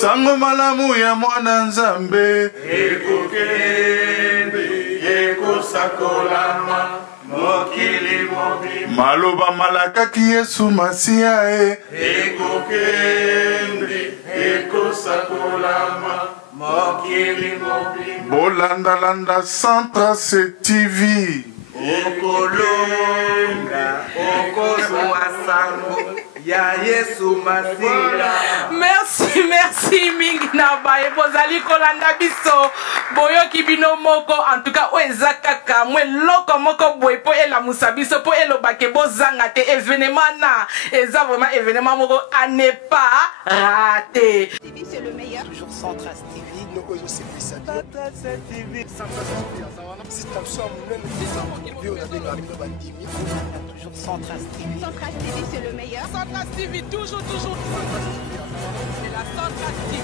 sango malamu ya mwana nzambe ekokende ekosakolama mokili mobimba maloba malakaki Yesu Masiya ekokende ekosakolama mokili mobimba bolandalanda Centrace TV okolonga okozwa sango ya Yesu Masiya. Merci mingi na baye bozali kolanda biso boyoki bino moko en tout cas oeza kaka mwe loko moko boye po ela musabiso po elobake bozanga te événement na eza vraiment événement moko à ne pas rater. TV c'est le meilleur. Toujours Centrace TV. Centrace TV. Toujours Centrace TV. Centrace TV c'est le meilleur. Centrace TV toujours. C'est la Centrace TV.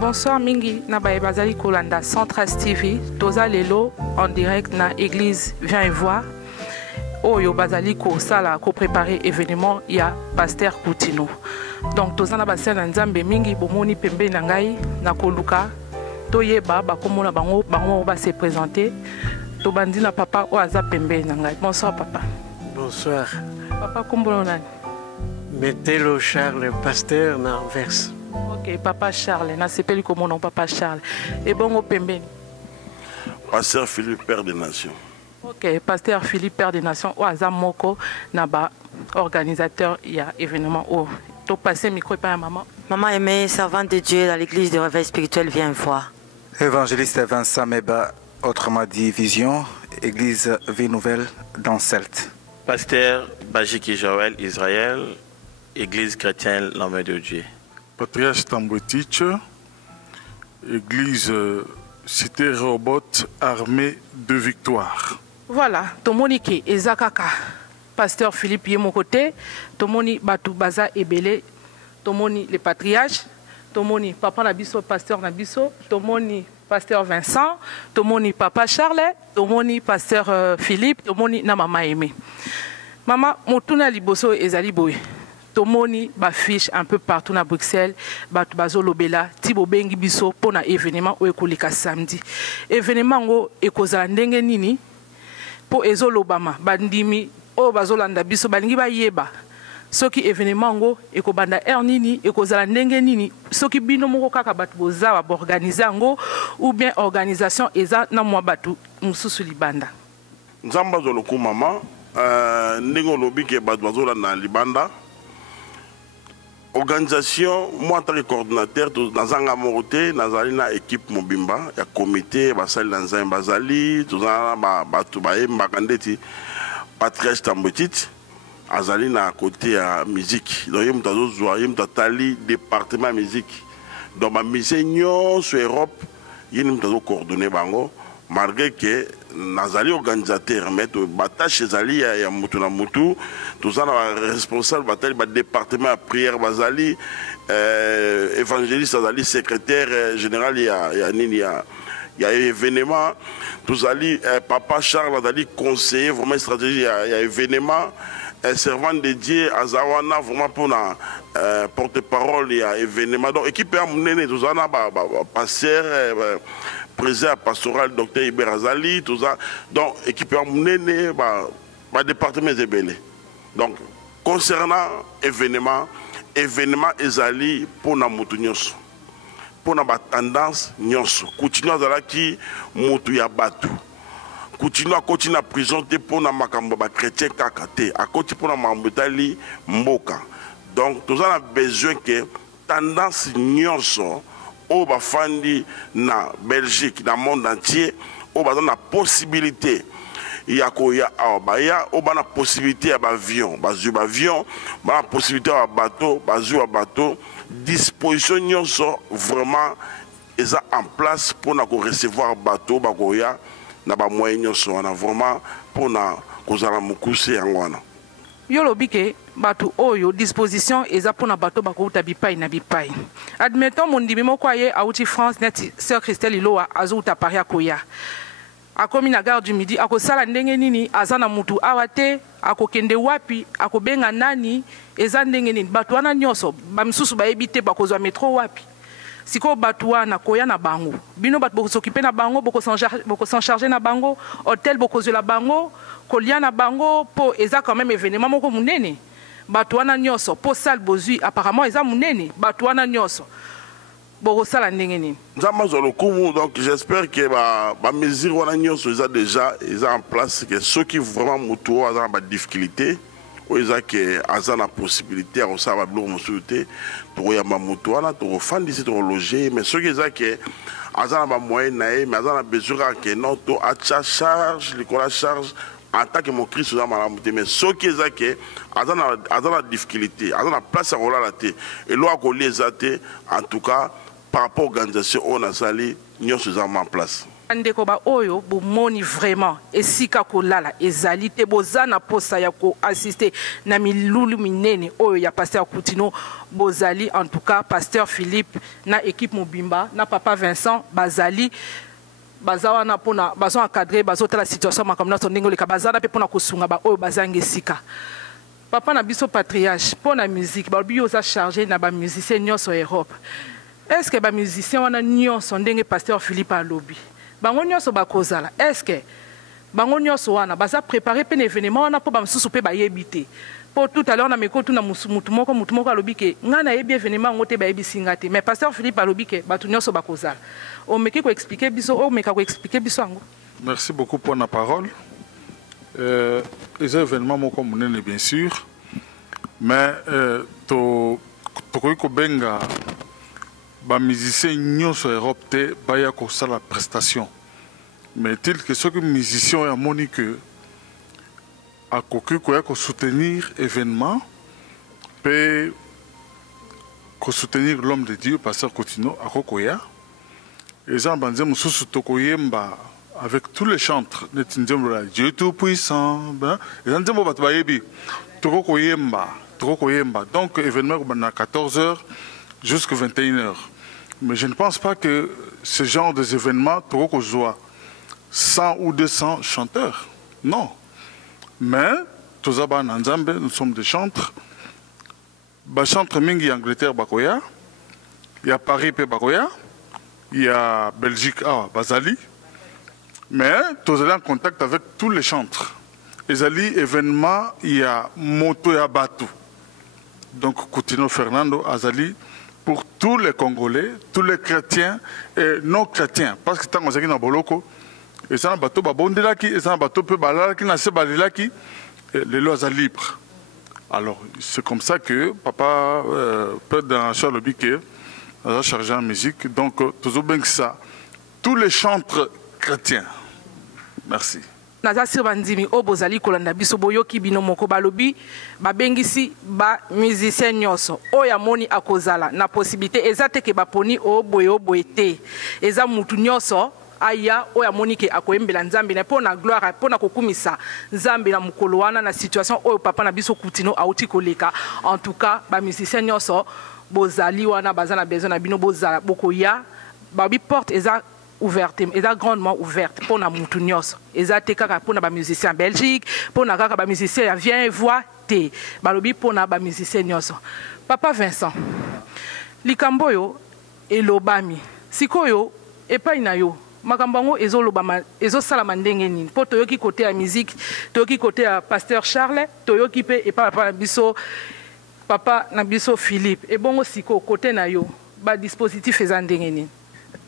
Bonsoir mingi na baye bazali kolanda Centrace TV toza lelo en direct na église Viens et Voir oyo bazali ko sala ko préparer événement ya Pasteur Coutinho. Donc toza na basala nzambe mingi bomoni pembe na ngai na koluka toyeba bakomona bango ba se présenter to bandi na papa o aza pembe na ngai. Bonsoir papa. Bonsoir. Papa kombono nani? Mettez-le Charles Pasteur na Anvers. Ok, papa Charles, na sepeli comme mon papa Charles. Et bon au pembe. Pasteur Philippe, Père des Nations. Ok, Pasteur Philippe, Père des Nations, ou Azamoko, Naba, organisateur, il y a événement. Oh, tu passes micro et pas à maman. Maman aimée, servante de Dieu dans l'église de réveil spirituel, viens voir. Évangéliste Vincent Meba, autrement dit Vision, église Vie Nouvelle dans Celte. Pasteur Bajiki Joël, Israël, église chrétienne, l'homme de Dieu. Patriarche Tambotich, église Cité Robot, armée de victoire. Voilà, Tomoniki et Zakaka, Pasteur Philippe Yemokote, Tomoni Batou Baza Ebele, Tomoni les patriarches, Tomoni Papa Nabiso, Pasteur Nabiso, Tomoni Pasteur Vincent, Tomoni Papa Charles, Tomoni Pasteur Philippe, Tomoni Namama Aimé. Maman, Motuna Liboso et Zaliboy. Tomoni bafiche un peu partout na Bruxelles, batu bazolobela tibo bengi biso pona événement o ekolika samedi. Événement ngo ekozala ndenge nini po ezolobama bandimi o bazolanda biso balingi bayeba. Soki événement ngo ekobanda nini ekozala ndenge nini soki bino moko kaka batu bozawa organiser ngo ou bien organisation eza na mwa batu mususu libanda. Nzamba zoloku mama ndenge lobi ke batu bazolanda libanda. Organisation, moi en tant que coordinateur, dans un amoroté, dans une équipe mobimba, il y a comité, dans un bazali, dans un patriarche Tambotit, azali na côté à musique. Donc il y a tali département musique. Donc ma mission sur Europe, il y a coordonné bango, malgré que nazali organisateur mais to batache zali ya mutu na mutu tout ça responsable bataille ba département prière bazali évangéliste azali secrétaire général ya nini ya événement tout ali papa Charles azali conseiller vraiment stratégie ya événement servant de Dieu azawana vraiment pour na porte-parole ya événement donc équipe ya munene tout ça na pasteur président pastoral docteur Iber Azali, tout ça. Donc, équipe en Mounéné, département Zébélé. Donc, concernant événement Ezali pour na mutu nyonso. Pour na tendance nyonso. Continue à qui mutu ya batu. Continue à continuer à prison pour na makambo ba chrétien kakate. À côté pour na mambetali mboka. Donc, tout ça a besoin que tendance nyonso au bafandi na Belgique, dans le monde entier, au bas na possibilité, il y a koya abaya, au bas na possibilité à avion, bazu avion, bas possibilité à bateau, bazu bateau, disposition nyonso vraiment est en place pour na recevoir bateau bagoya na ba moyen nyonso on a vraiment pour na kozala mukuse yangwana. Yolobi ke batu oyo disposition eza pona bato bakouta bipai na bipai. Admettons mon ndimi moko aye auti France net sœur Christelle Iloa azuta Paris akoya. akomi na gare du midi akosala ndenge nini aza na mutu awa te akokende wapi akobenga nani eza ndenge nini bato wana nyonso bamisusu bayebi te bakozwa metro wapi sikoyo bato wana koya na bango bino bato bokosokipe na bango bokosan charge na bango hotel bokozwela bango kolia na bango mpo eza quand même événement moko monene bato wana nyonso mpo sale bozwi apparemment eza monene bato wana nyonso bokosala ndenge nini nzambe azwa lokumu donc j'espère que bamesure wana nyonso eza déjà eza en place que soki vraiment motu oyo aza na badifficulté oyo eza ke aza na possibilité ya kosala babiloko mosusu te tokoyamba motu wana tokofandisi tokologe mais soki eza ke aza na bamoyen na ye mais aza na besoin kaka ke non to atya charge likolo ya charge en tant que mon Christ oza malamu te mais soki eza ke aza na difficulté aza na place ya kolala te eloko akolia eza te en tout cas par rapport à l'organisation oyo nasali nyonso eza en place ndeko ba oyo bomoni vraiment esika kolala ezali te boza na posa ya koassiste na milulu minene oyo ya pasteur Koutino bozali en tout cas pasteur Philippe na équipe mobimba na papa Vincent bazali bazawa na pona bazo encadrer bazotala situation makamna ndenge leka bazana pe pona kosunga ba oyo bazanga esika papa na biso patriarche pona musique ba bio za chargé na ba musicien nyonso Europe est-ce que ba musicien wana nyonso ndenge pasteur Philippe alobi bango nyonso bakozala est-ce que bango nyonso wana baza préparer pe événement wana po bamsusu pe bayebi te po tout à l'heure na mekotu na mutu moko alobi ke nga na yebi événement ngo te bayebi singa te mais pasteur Philippe alobi ke batu nyonso bakozala o meki ko expliquer biso o meka ko expliquer biso ngo. Merci beaucoup pour la parole. Les événements moko monene bien sûr mais to ko benga ba musicien nyonso Europe te baya ko sala prestation mais tel que ceux que musiciens a moni que a koki ko ya ko soutenir événement pe ko soutenir l'homme de Dieu pasteur Koutino a kokoya et Jean Banze mususu tokoyemba avec tous les chantres de Tinzembo Dieu tout puissant ben et Tinzembo batubayebi tokoyemba donc événement à 14h jusqu'à 21h. Mais je ne pense pas que ce genre d'événements, soit 100 ou 200 chanteurs. Non. Mais, nous sommes des chantres. Les chantres mingi Angleterre, Bakoya. Il y a Paris, Bakoya. Il y a Belgique, Bazali. Mais, nous allons en contact avec tous les chantres. Les événements, il y a Moto et Batou. Donc, Koutino Fernando, Azali, pour tous les Congolais, tous les chrétiens et non chrétiens. Parce que tant qu'on est dans Boloko, et ça, bateau babondelaki, et ça, bateau peu balalaki, nase balilaki, les lois sont libres. Alors, c'est comme ça que papa peut dans Charles Biquet, a chargé en musique. Donc, toujours bien que ça, tous les chantres chrétiens. Merci. Naza sirbanzimi obozali kolanda biso boyoki bino moko balobi babengisi ba musicien nyonso oya moni akozala na possibilité ezate ke baponi oboye te eza mutu nyonso aya oya moni ke akoyembela nzambe na pona gloire pona kokumisa nzambe na mukolo wana na situation oyo papa na biso Koutino auti koleka en tout cas ba musicien nyonso bozali wana bazana besoin na bino bozala bokoya babi porte eza ouverte, et grandement ouverte pour la moutunios. Et ça te kaka pour les musiciens en Belgique, pour les kaka musiciens vient voir te, balobi pour les musiciens nyoso. Papa Vincent, likamboyo elobami, sikoyo epainayo. Makambango ezo lobama ezo salama ndenge nini. Po toyoki côté à musique, toyoki côté à pasteur Charles, toyoki pe et papa Nabiso Philippe. Et bongo siko côté na yo, ba dispositif ezan ndenge nini.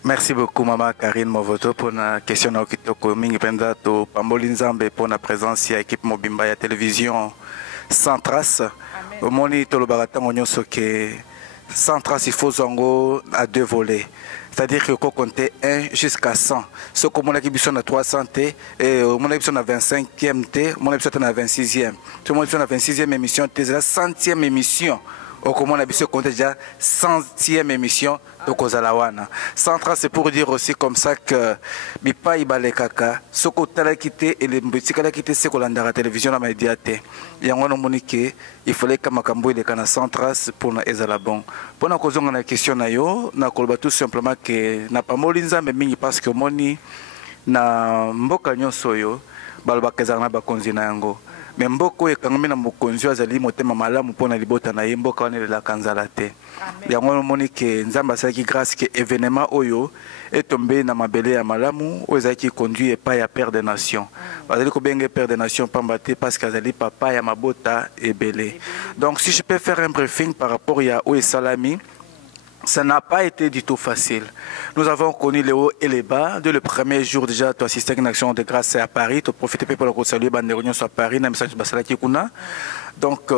Merci beaucoup, Maman Karine Movoto, pour la question de Kitoko Mingipenda, pour Nzambe, pour la présence de l'équipe Mobimba à télévision sans trace. Au moni Tolobaratan, on que sans trace, il faut zongo à deux volets. C'est-à-dire qu'il faut compter 1 jusqu'à 100. Ce que mon équipe est à 300 T, et mon équipe est à 25e T, mon équipe est à 26e. Tout le monde est à la 26e émission, c'est la 100e émission. Au comment on a vu compter déjà 100e émission de Kozalawana. Centra, c'est pour dire aussi comme ça que Bipa Ibale Kaka, ce côté là quitté et les boutiques là quitté, c'est qu'on a la télévision à médiaté. Il y a un monique, il fallait que Makambo il est cana Centras pour na Ezalabon. Pour na cause on a question na yo, na kolba tout simplement que n'a pas molinza mais mini parce que moni na mboka nyonso oyo balobaka ezala na bakonzi na yango me mboka oyo ekangami na mokonzi oyo azali motema malamu mpo na libota na ye mboka wana elelaka nzala te yango omoni ke nzambe asalaki grâce ke événement oyo etombe na mabele ya malamu oyo ezalaki conduit epai ya père des nations bazali kobenga père des nations pamba te parce que azali papa ya mabota ebele. Donc si je peux faire un briefing par rapport à oyo esalami, ça n'a pas été du tout facile. Nous avons connu les hauts et les bas. Dès le premier jour, déjà, tu assistais à une action de grâce à Paris. Tu profitais pour le saluer les réunions à Paris, dans le message de Basalaki Kuna. Donc,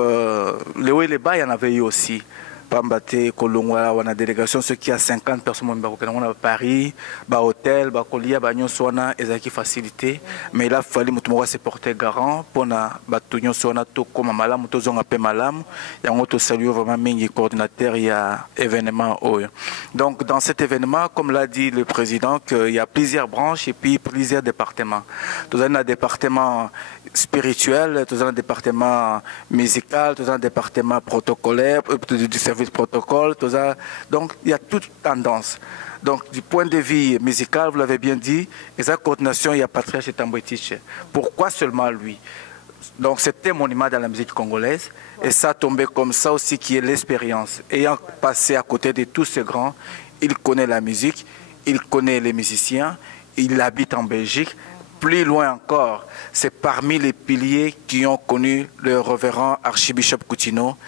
les hauts et les bas, il y en avait eu aussi. Pambate, Kolongwa, on a délégation, ceux qui a 50 personnes, on a Paris, hôtel, Kolia, Bagnon, Swana, et qui facilité. Mais il a fallu se porter garant pour na Batunion Swana, tout comme Malam, tout on appelle Malam. Et on a salué vraiment Mingi, coordinateur, il y a événement. Donc, dans cet événement, comme l'a dit le président, il y a plusieurs branches et puis plusieurs départements. Tout un département spirituel, tout un département musical, tout un département protocolaire, du service protocole, tout ça. Donc il y a toute tendance. Donc du point de vue musical, vous l'avez bien dit, et sa coordination, il y a Patriarche Tambouetich. Pourquoi seulement lui? Donc c'était mon image dans la musique congolaise, et ça tombait comme ça aussi qui est l'expérience. Ayant passé à côté de tous ces grands, il connaît la musique, il connaît les musiciens, il habite en Belgique. Plus loin encore, c'est parmi les piliers qui ont connu le révérend archibishop Coutinho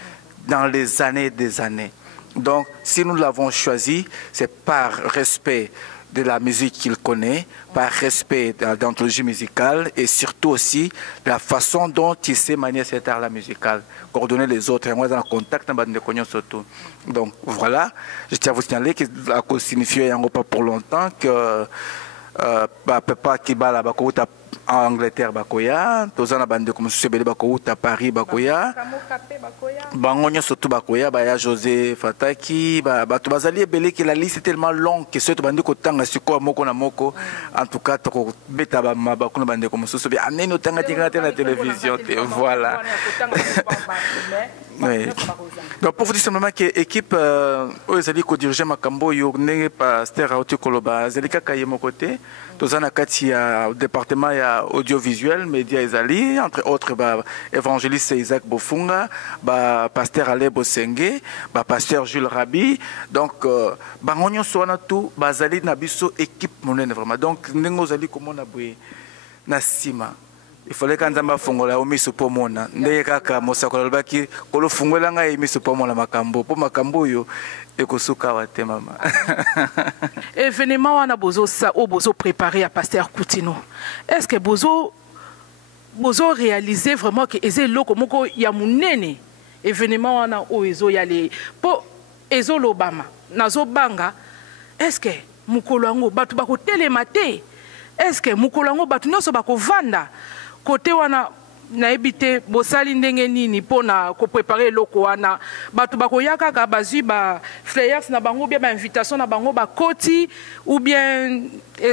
dans les années des années. Donc, si nous l'avons choisi, c'est par respect de la musique qu'il connaît, par respect de l'anthologie musicale et surtout aussi de la façon dont il sait manier cet art musicale, coordonner les autres. Et moi, dans le contact, surtout. Donc, voilà, je tiens à vous signaler que ça a signifié pas pour longtemps que papa qui bat là-bas en Angleterre bakoya tozana bande comme sebele bakouta Paris bakoya bangonya surtout bakoya baya José Fataki bato bazali ebele que la liste est tellement longue que ceux bande ko tanga siko moko na moko en tout cas to beta ba bakuna bande comme so bien amener no tanga tinga la télévision voilà. Oui. Donc pour vous dire simplement que l'équipe ezali ko diriger makambo yo ndenge pasteur Auti Koloba zelika kayemo côté tozana kati ya département ya audiovisuel média ezali entre autres évangéliste Isaac Bofunga pasteur Ale Bosenge pasteur Jules Rabi donc bangonyo sona tout bazali na biso équipe monene vraiment donc ndenge ozali komona boye na sima. Il fallait que Nzamba fongola omiso po mona ndenge kaka mosako lobaki kolo fongola nga emiso po mona makambo yo ekosuka wate mama. Événement wana bozo sa o bozo préparé à pasteur Coutinho. Est-ce que bozo réaliser vraiment que eze loko moko ya munene événement wana o ezo yale po ezo lobama nazo banga est-ce que mukolo ngo batu bako télématé est-ce que mukolo ngo batu nyoso bako vanda côté wana na ebité bosali ndenge nini pona ko préparer loko wana batu bakoyaka ka bazui ba flyers na bango bien ba invitation na bango ba koti ou bien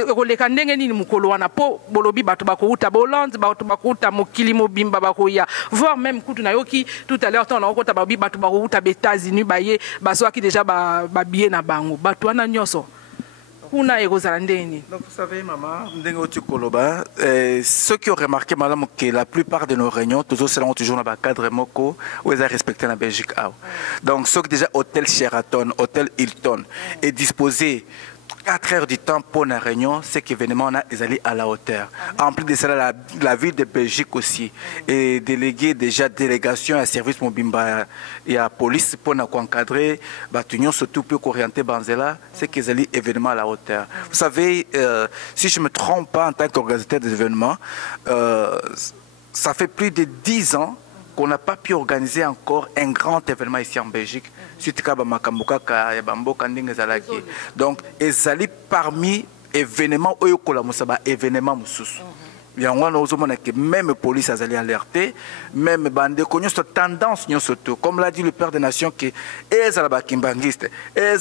roleka ndenge nini mukolo wana po bolobi batu bakouta Hollande batu bakouta mokili mobimba bakoya voire même kutu na yoki tout à l'heure on a okota babi batu bakouta États-Unis baye bazwaki déjà ba billet na bango batu wana nyoso. Donc vous savez maman, ceux qui ont remarqué madame que la plupart de nos réunions toujours seront toujours dans le cadre moko où ils ont respecté la Belgique. Donc ceux qui déjà hôtel Sheraton, hôtel Hilton est disposé 4 heures du temps pour la réunion, c'est qu'événement on a allés à la hauteur. En plus de cela, la ville de Belgique aussi est délégué déjà délégation à service Mobimba et à police pour nous encadrer. Batunion surtout pour orienter Banzela, c'est qu'ils allaient événement à la hauteur. Vous savez, si je ne me trompe pas en tant qu'organisateur des événements, ça fait plus de 10 ans qu'on n'a pas pu organiser encore un grand événement ici en Belgique. Donc, ils allaient parmi événements événements même la police a alerté, même bande tendance surtout, comme l'a dit le père des nations, que les kimbangiste, les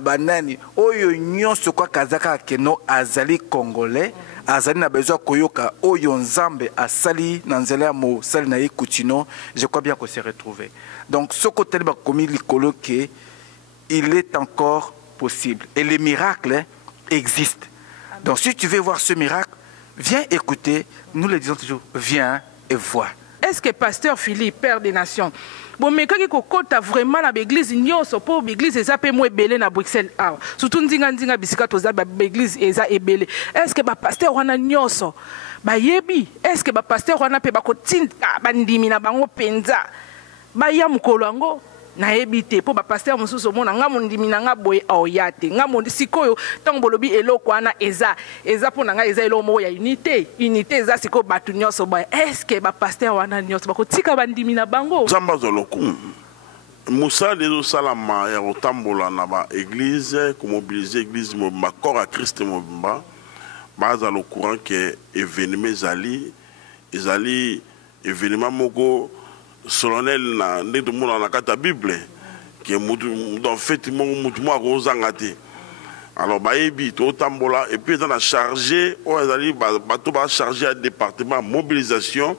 banani, oyo nyonso kwa kazaka ke no azali congolais, azali na besoin koyoka oyo nzambe asali na nzela ya mo sali na ye Coutinho, je crois bien qu'on s'est retrouvé. Donc ce côté ba komi likolo que il est encore possible et les miracles existent. Donc si tu veux voir ce miracle, viens écouter. Nous le disons toujours, viens et vois. Est-ce que pasteur Philippe, père des nations, bon mais quand il kokota vraiment na l'église nyonso pour l'église eza pe mo ebele na Bruxelles ah surtout ndinga bisika toza ba église eza ebele est-ce que ba pasteur wana nyonso ba yebi est-ce que ba pasteur wana pe ba kotinda bandimi na bango penza ba ya mukolo yango na ebite po ba pasteur mususu mona nga mondimi na nga boye oyate nga mondi sikoyo tango bolobi eloko wana eza pona nga eza eloko mo ya unité eza siko batu nyonso ba est-ce que ba pasteur wana nyonso ba kotika bandimi na bango zamba zoloku Moussa de salama ya otambola na ba église ko mobiliser église mobimba corps à Christ mobimba baza le courant que événement ezali événement moko solennel na ndето mona na kata Bible que dans fait mutu mo akozanga te alors bayebi to tambola et puis dans la chargé o ezali bato ba chargé à département mobilisation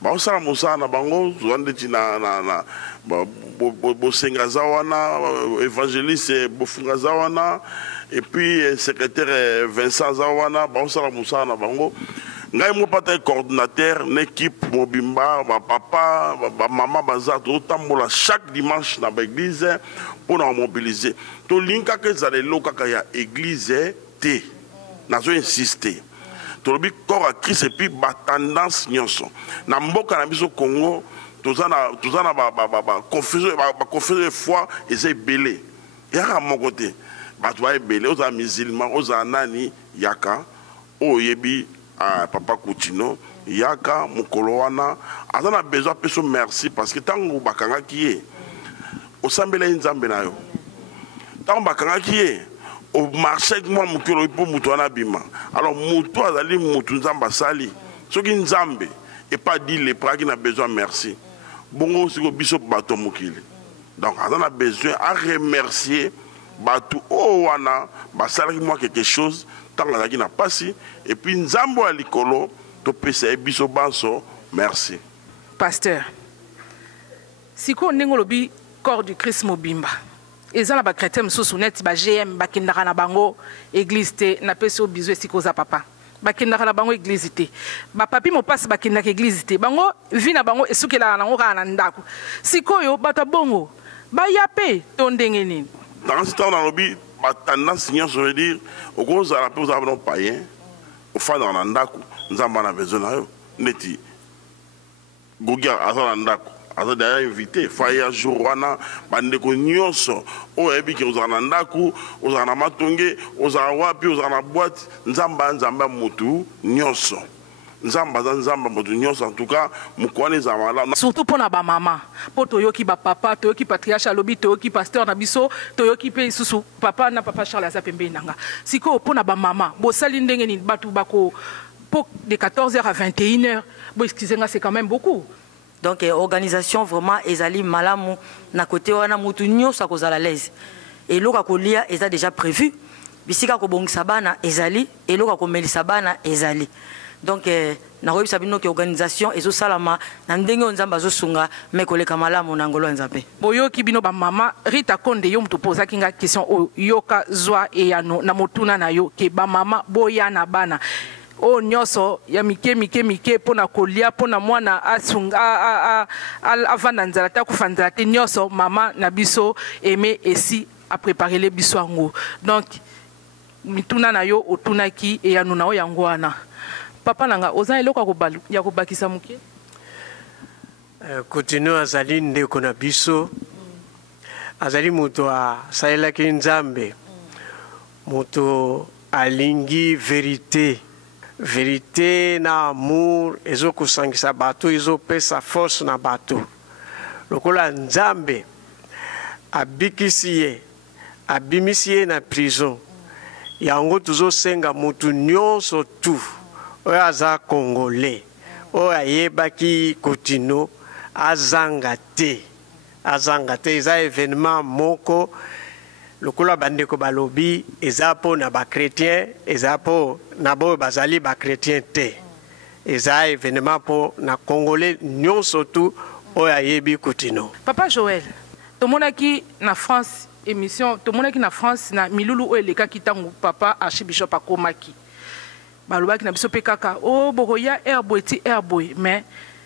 ba osala musa na bango zondeti na bosenga zawana évangéliste bofunga zawana et puis secrétaire Vincent zawana ba osala musa na bango ngai mo pata coordinateur l'équipe mobimba ba papa ba maman baza to tambola chaque dimanche na ba église pour nous mobiliser to linka que za le kaka ya église te nazo insister to lobi corps à Christ et puis ba tendance nyonso na mboka na biso Congo tozana ba confession de foi et belé ya mon côté ba to belé aux musulmans aux anani yaka oyebi papa Coutinho yaka mukolo wana azana besoin peso merci parce que tango bakanga kiye osambela nzambe nayo tango bakanga kiye au marché moi mukolo ipo mutu wana bima alors mutu azali mutu nzamba sali soki nzambe et pas dit les bras qui n'a besoin merci bongo siko biso bato mukili donc azana besoin à remercier batu o wana basala moi quelque chose qui n'a pas si et puis nzambo à likolo to pesa biso banso merci pasteur siko ndingo lobi corps du Christ mobimba ezala ba chrétien mususu net ba GM ba kindaka na bango église te na peso bizo siko za papa ba kindaka na bango église te ba papi mo passe ba kindaka église te bango vi na bango esukela na ngo kana ndako sikoyo bata bongo ba yape to ndenge nini dans ce temps dans lobi ba tendance nyonso veut dire au gros za la pose avant païen au fa dans ndako nzamba na besoin na yo neti gogia azala ndako azala d'ailleurs invité faya jourwana bandeko nyonso o ebi ki ozana ndako ozana matonge ozana wapi ozana boîte nzamba mutu nyonso nzamba mutu nyonso en tout cas mukwane zamala surtout pour na ba maman po toyoki ba papa toyoki patriarche alobi toyoki pasteur na biso toyoki pe susu papa na papa Charles Azapembe nanga siko po na ba maman bo sali ndenge ni batu bako pour de 14h à 21h bo excusez-moi c'est quand même beaucoup. Donc organisation vraiment ezali malamu na côté wana mutu nyonso akozala l'aise et loka kolia eza déjà prévu bisika ko bongisa bana ezali et loka ko melisa bana ezali donc na koyebisa bino ke organisation ezo salama na ndenge nzamba zo sunga me koleka malamu na ngolo nzambe boyoki bino ba mama Rita Konde yo mtu posa kinga question o yoka zwa e ya no na motuna na yo ke ba mama boya na bana o nyoso ya mike pona kolia pona mwana asunga avanda nzala ta kufanzala te nyoso mama na biso aimé esi a préparer les biso ngo donc mituna na yo otunaki e ya no na o yango wana papa nanga ozan eloko kobalu ya kobakisa muke Coutinho azali ndeko na biso azali mutu asalelaki nzambe mutu alingi vérité na amour ezokusangisa bato ezopesa force na bato lokola nzambe abikisi ye abimisi ye na prison yango tuzosenga mutu nyonso tu oyo aza congolais oyo ayebaki Coutinho azanga te eza événement moko lokola bandeko balobi eza po na ba chrétien eza po na bo bazali ba chrétien te eza événement po na congolais nyonso tu oyo ayebi Coutinho. Papa Joël tomonaki na France émission tomonaki na France na milulu oyo elekaki tango papa archibishop akomaki balobaki na biso pe kaka o bokoya airboy ti airboy mais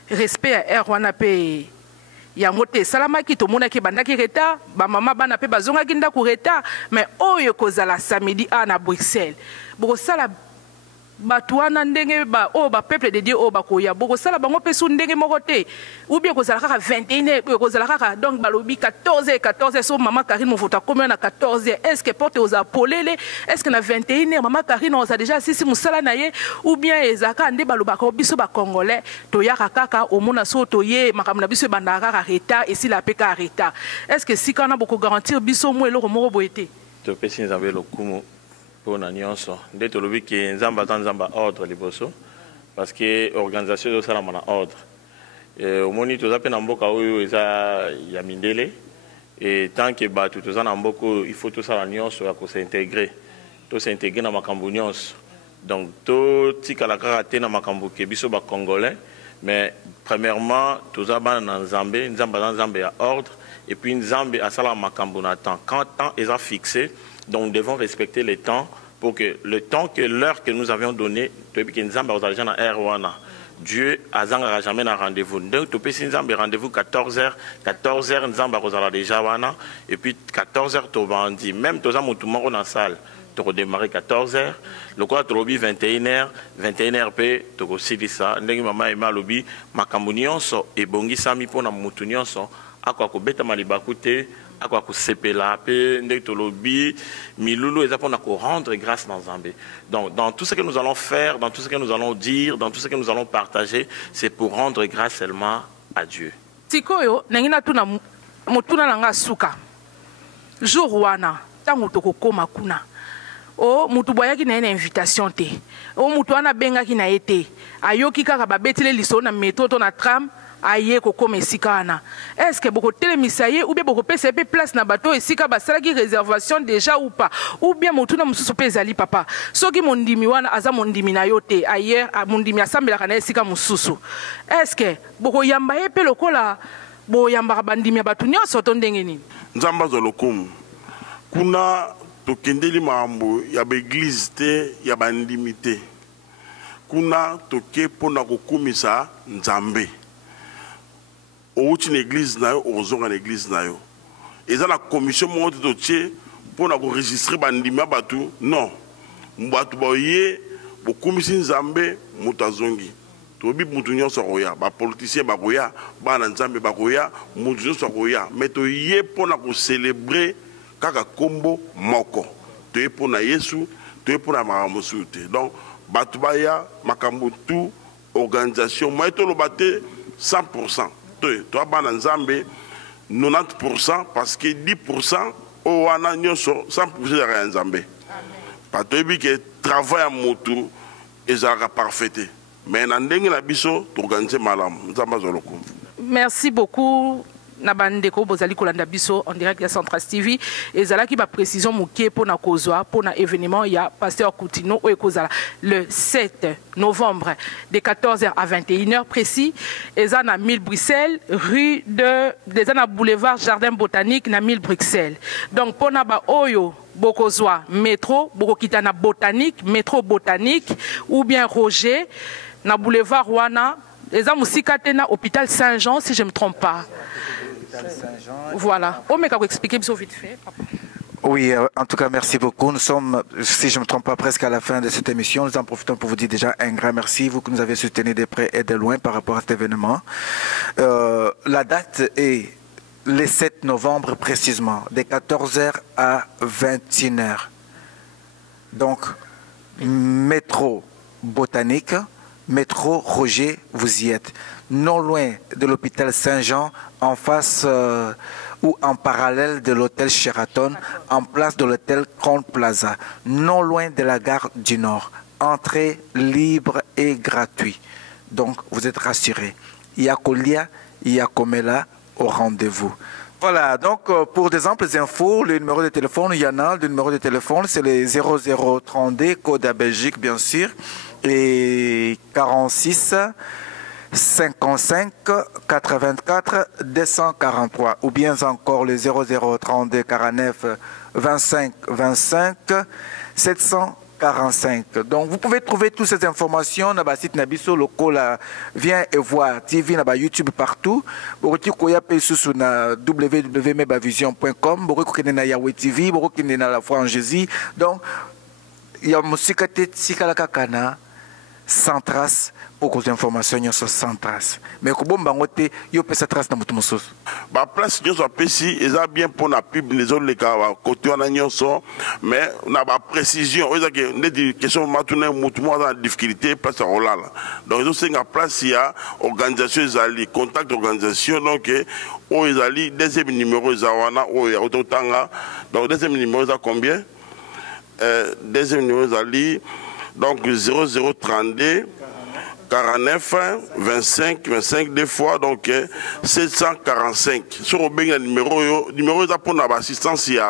respect ya air wana pe yango te esalamaki tomonaki ebandaki retard bamama bana mpe bazongaki ndako retard mais oyo ekozala samedi a na Bruxelles bokosala bato wana ndenge oyo bapeuple de Dieu oyo bakoya bokosala bango mpe su ndenge moko te ou bien ekozala kaka 21h ekozala kaka donc balobi 14h so mama Karine mofoto akomi na 14h est ce que porte oza polele est ce que na 21h mama Karine oza déjà sisi mosala na ye ou bien ezaka nde balobaka biso bakongolais toyaka kaka omona so toye makambo na biso ebandaka kaka retard esila mpe kaka retard est ce que sika wana bokogarantir biso mo eloko moko boye te topesi nzambe lokumu mpona nyonso nde tolobi ke nzambe aza nzambe ordre liboso parce que organisation ezosalama na ordre omoni toza mpe na mboka oyo eza ya mindele et tant que bato toza na mboka oyo il faut tosala nyonso ya kosintegre tosintegre na makambo nyonso donc totikala kaka te na makambo ke biso bacongolais mais premièrement toza bana na nzambe nzambe aza nzambe ya ordre et puis nzambe asala makambo na temps quand temps eza fixé. Donc nous devons respecter les temps pour que le temps que l'heure que nous avions donné, Dieu n'a jamais un rendez-vous. Donc tu peux si nous avons rendez-vous 14h, nous avons déjà et puis 14h tu vas dire même tu as dans la salle. Tu vas démarrer 14h, le quoi tu vas 21h, 21h p tu vas aussi ça. Ndenge maman et malobi makambo so et bongi sami pona mutu nyonso akwa ko beta malibakute akwa ko sepela pe ndenge tolobi milulu eza pona ko rendre grâce dans Zambé. Donc dans tout ce que nous allons faire, dans tout ce que nous allons dire, dans tout ce que nous allons partager, c'est pour rendre grâce seulement à Dieu. Sikoyo nangina tuna motuna nanga suka. Jour wana tango tokokoma kuna. O mutu boyaki na invitation te. O mutu wana bengaki na ete. Ayoki kaka babetele liso na métro to na tram. Aye kokoma esika wana. Est-ce que boko telemisa ye ou bien boko pesa pe place na bateau esika basalaki réservation déjà ou pas ou bien motuna mususu pe ezali papa soki mondimi wana aza mondimi na yo te ailleurs mondimi asambelaka na esika mususu est-ce que boko yamba ye pe lokola bo yamba bandimi ya batu nyonso to ndenge nini nzamba zo lokumu kuna tokendeli makambo ya baeglise te ya bandimi te kuna toke mpona kokumisa nzambe outi na église na yo ozonga na église na yo eza na commission moko te totie mpona koregistre bandimi ya bato non bato baye bokumisi nzambe moto azongi toyebi mutu nyonso akoya bapoliticien bakoya bana nzambe bakoya mutu nyonso akoya mais toye mpona kocelebre kaka kombo moko toye mpona yesu toye mpona makambo mosusu te donc bato baya makambo tu organisation moye toloba te 100%. Toi, bana nzambe 90% parce que 10% au wana nyonso 100% ya nzambe. Parce que travail à motu ezaka parfait. Mais na ndenge na biso t'organiser malam nzamba zoloko. Merci beaucoup. Nabandeko bozali kolanda biso en direct ya Centras TV ezalaki ba précision moké pona kozwa pona événement ya pasteur Coutinho o ekozala le 7 novembre de 14h à 21h précis ezana 1000 Bruxelles rue de ezana boulevard Jardin Botanique na 1000 Bruxelles donc pona ba oyo bokozwa métro bokokita na botanique métro botanique ou bien Roger na boulevard wana eza musika tena hôpital Saint-Jean si je me trompe pas. Voilà. Oh, mais quand vous expliquez vite fait. Oui, en tout cas, merci beaucoup. Nous sommes, si je ne me trompe pas, presque à la fin de cette émission. Nous en profitons pour vous dire déjà un grand merci, vous que nous avez soutenu de près et de loin par rapport à cet événement. La date est le 7 novembre précisément, de 14h à 21h. Donc, métro botanique, métro Roger, vous y êtes. Non loin de l'hôpital Saint-Jean, en face ou en parallèle de l'hôtel Sheraton, en place de l'hôtel Crown Plaza, non loin de la gare du Nord. Entrée libre et gratuite. Donc, vous êtes rassurés. Il y a Kolia, il y a Komela au rendez-vous. Voilà, donc pour des amples infos, le numéro de téléphone, il y en a. Le numéro de téléphone, c'est le 0032, code à Belgique, bien sûr, et 46 55 84 243 ou bien encore le 0032 49 25 25 700 45. Donc vous pouvez trouver toutes ces informations dans le site Nabiso local Viens et voir TV na YouTube partout. Boroki koya pe susu na www.mebavision.com, boroki na Yahweh TV, boroki na La Foi en Jésus. Donc il y a musique tikala kakana sans trace pour que les informations soient sans trace. Mais que bon bangote yo pesa trace na mutu mususu. Ba place nyo so pesi eza bien pour na pub les autres les cas côté on a nyoso mais na ba précision eza que ndedi question matuna mutu mo dans difficulté place à olala. Donc ils ont nga place il y a organisation ezali contact organisation donc o ezali deuxième numéro ezawana o ya ototanga. Donc deuxième numéro eza combien? Deuxième numéro ezali donc 0032 49 25 25 deux fois donc 745 sur le numéro ça pour l'assistance il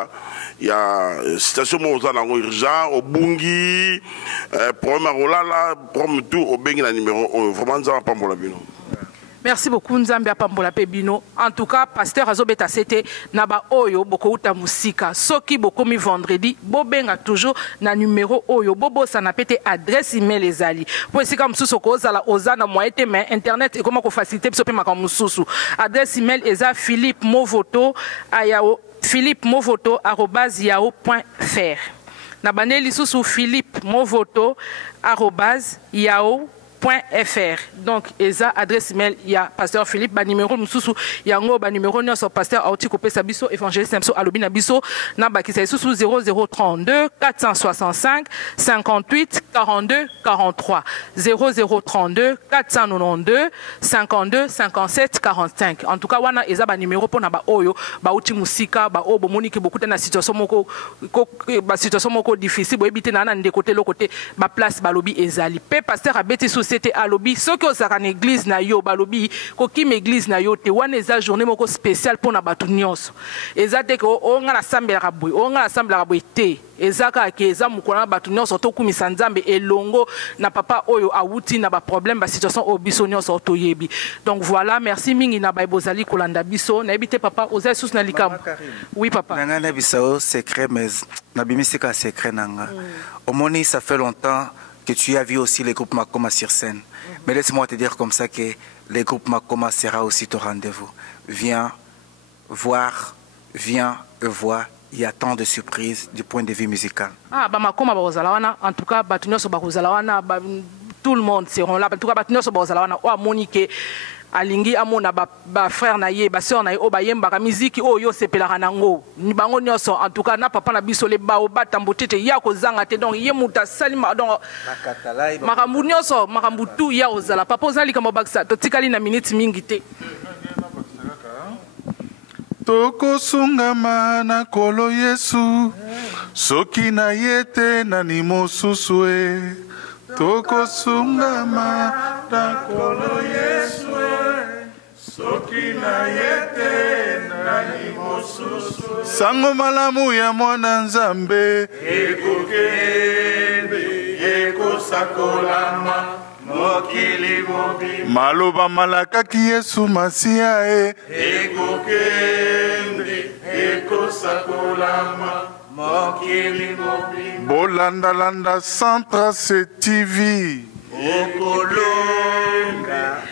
y a situation où urgent au bungi problème à problème tout au bengi numéro vraiment ça va pas pour la bino. Merci beaucoup Nzambe apambola pe bino. En tout cas, pasteur Azobeta c'était naba oyo boko uta musika. Soki boko mi vendredi, bobenga toujours na numéro oyo. Bobo ça n'a pété adresse email ezali. Pour sika mususu ko zala ozana moite mais internet et comment ko faciliter biso pe makamususu. Adresse email eza Philippe Movoto ayao philippe-movoto@yahoo.fr. Na baneli susu Philippe Movoto@yahoo.fr. Donc, eza adresse email, il y a pasteur Philippe, ba numéro mususu, yango ba numéro nyonso pasteur Aouti Kopé Sabiso, évangéliste Samso Alobina Biso, namba ki sa susu 0032 465 58 42 43 0032 492 52 57 45. En tout cas, wana eza ba numéro pour na ba oyo, ba outi musika, ba obo moniki beaucoup na situation moko difficile, bo ebité na de côté le côté ba place ba lobi ezali. Pe pasteur abeti société à lobby ce que ça une église na yo ba lobby ko kim église na yo te wana eza journée moko spéciale pour na batu nyonso eza te ko o nga na sambela raboy o nga na sambela raboy te eza ka ke eza mukona batu nyonso to kumisa nzambe elongo na papa oyo awuti na ba problème ba situation obiso nyonso to yebi. Donc voilà, merci mingi na ba bozali kolanda biso na ebite papa oza sous na likam. Oui papa nanga na biso secret mais na bimisika secret nanga omoni ça fait longtemps que tu as vu aussi les groupes Makoma sur scène. Mais laisse-moi te dire comme ça que les groupes Makoma sera aussi ton rendez-vous. Viens voir, viens et voir. Il y a tant de surprises du point de vue musical. Ah, bah Makoma bazalawana. En tout cas, batunyo so bazalawana. Tout le monde seront là. En tout cas, batunyo so bazalawana. Oh, Monique. Alingi amona ba frère na ye ba sœur na ye o ba yemba ka musique oyo sepelaka nango ni bango nyonso en tout cas na papa na biso le ba o batambotete ya ko zanga te donc ye muta salima donc makambu nyonso makambu tu ya ozala papa ozali kama baksa to tikali na minute mingi te tokosungama na kolo Yesu soki na yete na nimosusu tokosungama na kolo Yesu soki na yete na nimosusu sango malamu ya mwana Nzambe ekokende ekosakolama mokili mobimba maloba malakaki Yesu Masiya ekokende ekosakolama bolanda landa Centra TV okolonga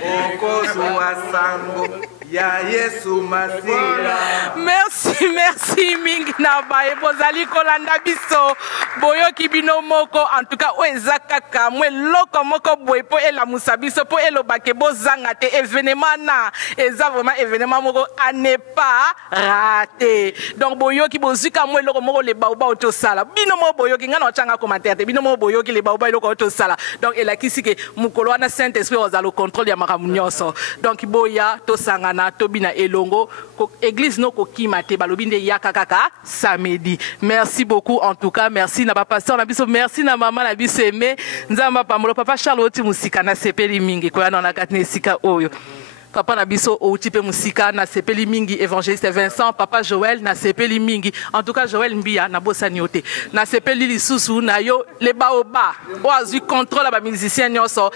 okozwa sango ya Yesu Masiya. Merci mingi na bae bozali kolanda biso boyoki bino moko en tout cas o ezakaka mwe loko moko boye po ela musabiso po elobake bozanga te événement na eza vraiment événement moko à ne pas rater. Donc boyoki bozika mwe loko moko le baoba otosala bino mo boyoki ngana ochanga commentaire te bino mo boyoki le baoba loko otosala. Donc elakisi ke mukolo wana Saint-Esprit ozalo contrôle ya makamu nyonso. Donc boya tosangana tobina elongo église no kokima te balobi nde yaka kaka samedi. Merci beaucoup en tout cas, merci na ba pasteur na biso, merci na maman na biso aimé nzamba pamolo papa Charlotte musika na sepeli mingi ko yana na katne sika oyo papa na biso outi pe musika na sepeli mingi évangéliste Vincent papa Joël na sepeli mingi en tout cas Joël Mbia na bosani ote na sepeli lisusu na yo le baoba o azu contrôle ba musicien nyonso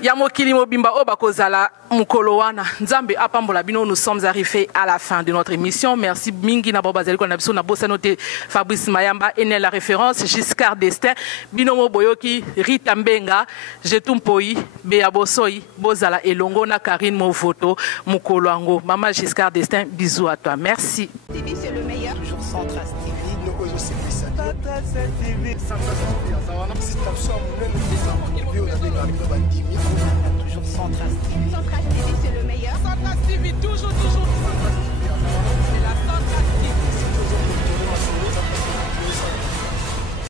ya mokili mobimba o bakozala mukolo wana nzambe apambola bino. Nous sommes arrivés à la fin de notre émission. Merci mingi na babazali ko na biso na bossa noté Fabrice Mayamba ene la référence Giscard d'Estaing bino mo boyoki Rita Mbenga Jetumpoi Bea Bosoi bozala elongo na Karine Movoto mukolo ango. Maman Giscard d'Estaing, bisous à toi. Merci. TV, c'est le meilleur. Toujours Centras TV. Nous aussi c'est ça. Centras TV. Centras TV. Ça va, c'est comme ça. Nous, on a des bandits.